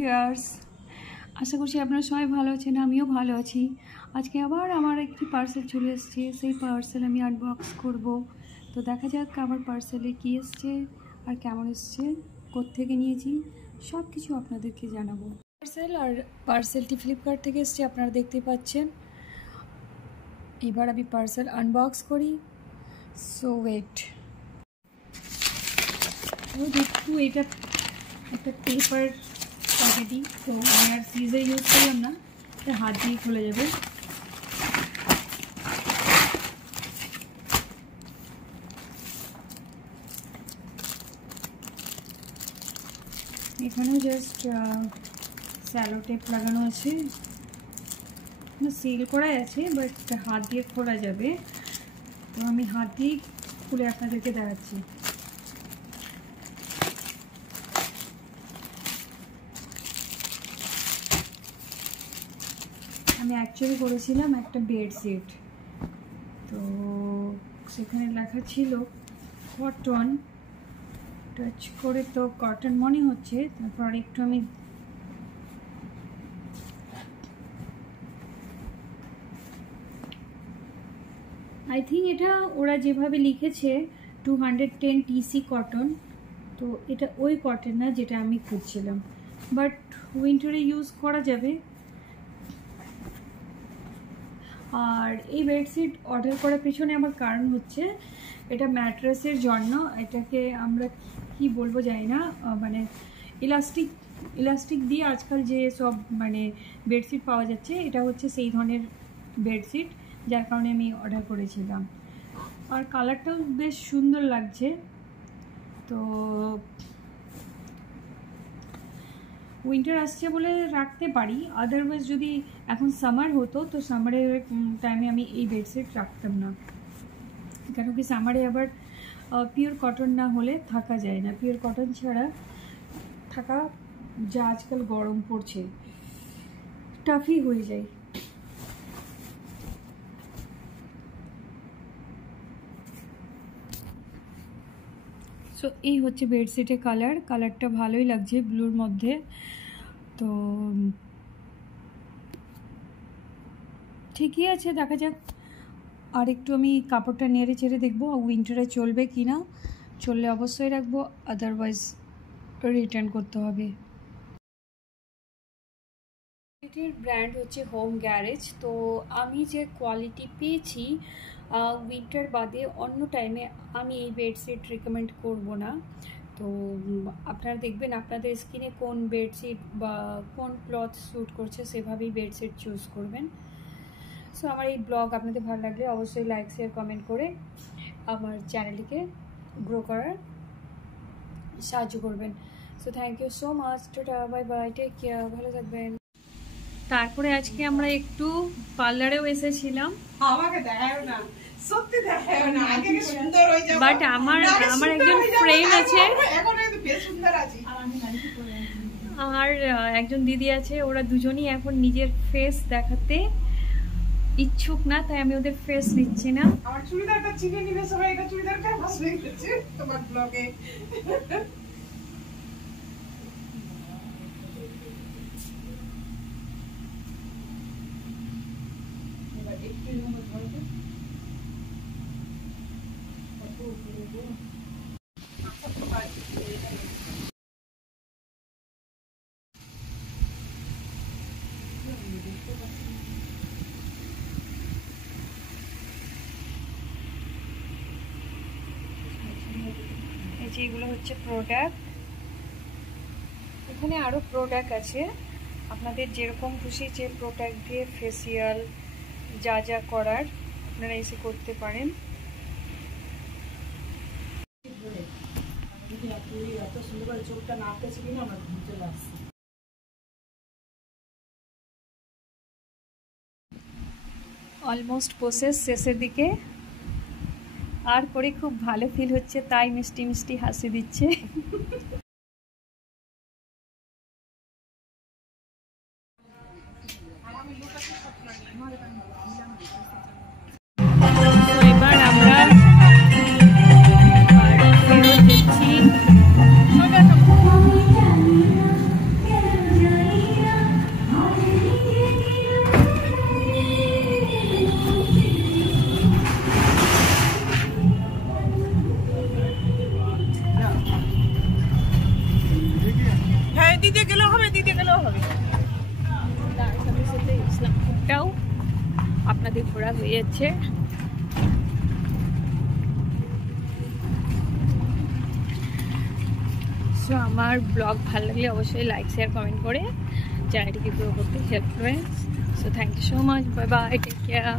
Viewers, আশা করছি আপনারা সবাই ভালো আছেন, আমিও ভালো আছি। আজকে আবার আমার একটি পার্সেল চলে এসেছে, সেই পার্সেল আমি আনবক্স করব। তো দেখা যাক আমার পার্সেলে কী এসছে আর কেমন এসছে, কোত্থেকে নিয়েছি সব কিছু আপনাদেরকে জানাবো। পার্সেলটি ফ্লিপকার্ট থেকে এসছে, আপনারা দেখতে পাচ্ছেন। এবার আমি পার্সেল আনবক্স করি। সো ওয়েট, একটু এটা একটা পেপার প্যাকেটই, তো আমি আর সিজার ইউজ করলাম না, এটা হাত দিয়ে খুলে যাবে। এখানেও জাস্ট স্যালো টেপ লাগানো আছে, সিল করাই আছে, বাট হাত দিয়ে খোলা যাবে। তো আমি হাত দিয়ে খুলে আপনাদেরকে দেখাচ্ছি। আমি অ্যাকচুয়ালি করেছিলাম একটা বেডশিট, তো সেখানে লেখা ছিল কটন, টাচ করে তো কটন মনে হচ্ছে। তারপর একটু আমি আই থিঙ্ক এটা ওরা যেভাবে লিখেছে 210 TC কটন, তো এটা ওই কটন না যেটা আমি খুঁজছিলাম, বাট উইন্টারে ইউজ করা যাবে। আর এই বেডশিট অর্ডার করার পেছনে আমার কারণ হচ্ছে, এটা ম্যাট্রেসের জন্য। এটাকে আমরা কি বলবো জানি না, মানে ইলাস্টিক দিয়ে আজকাল যে সব মানে বেডশিট পাওয়া যাচ্ছে, এটা হচ্ছে সেই ধরনের বেডশিট, যার কারণে আমি অর্ডার করেছিলাম। আর কালারটাও বেশ সুন্দর লাগছে। তো উইন্টার আসছে বলে রাখতে পারি, আদারওয়াইজ যদি এখন সামার হতো তো সামারের টাইমে আমি এই বেডশিট রাখতাম না, কেন কি সামারে আবার পিওর কটন না হলে থাকা যায় না। পিওর কটন ছাড়া থাকা যা আজকাল গরম পড়ছে, টাফই হয়ে যায়। সো এই হচ্ছে বেডশিটের কালারটা ভালোই লাগছে ব্লুর মধ্যে। তো ঠিকই আছে, দেখা যাক। আর একটু আমি কাপড়টা নেড়ে চেড়ে দেখবো উইন্টারে চলবে কি না, চললে অবশ্যই রাখবো, আদারওয়াইজ রিটার্ন করতে হবে। এটির ব্র্যান্ড হচ্ছে হোম গ্যারেজ। তো আমি যে কোয়ালিটি পেয়েছি উইন্টার বাদে অন্য টাইমে আমি এই বেডশিট রিকমেন্ড করব না। তো আপনারা দেখবেন আপনাদের স্কিনে কোন বেডশিট বা কোন ক্লথ স্যুট করছে, সেভাবেই বেডশিট চুজ করবেন। সো আমার এই ব্লগ আপনাদের ভালো লাগলে অবশ্যই লাইক শেয়ার কমেন্ট করে আমার চ্যানেলটিকে গ্রো করার সাহায্য করবেন। So thank you so much, tata, bye bye, take care, ভালো থাকবেন। তারপরে আজকে আমরা একটু পার্লারেও এসেছিলাম, বাট আমার একজন ফ্রেন্ড আছে আর একজন দিদি আছে, ওরা দুজনই এখন নিজের ফেস দেখাতে ইচ্ছুক না, তাই আমি ওদের ফেস নিচ্ছি না। আমার চুড়িদারটা চিনে নিবে সবাই, এটা চুড়িদার ফেমাস হয়ে গেছে তোমার ব্লগে। এবার একটু নম্বর ধরো, কত উপরে গো। এগুলো হচ্ছে প্রোডাক্ট, এখানে আরও প্রোডাক্ট আছে, আপনাদের যেরকম খুশি যে প্রোডাক্ট দিয়ে ফেসিয়াল যা যা করার আপনারা এসে করতে পারেন। অলমোস্ট প্রসেস শেষের দিকে, আর করে খুব ভালো ফিল হচ্ছে, তাই মিষ্টি মিষ্টি হাসি দিচ্ছে। এবার আমরা ফেরত দিচ্ছি। দিতে গেলেও হবে, দিতে গেলেও হবে। তার সাথে সাথে ইসলামপুরটাও আপনাদের ঘোরা হয়ে যাচ্ছে। সো আমার ব্লগ ভালো লাগলে অবশ্যই লাইক শেয়ার কমেন্ট করে চ্যানেলটিকে গ্রো করতে হেল্প করবেন। So thank you so much, bye bye, take care.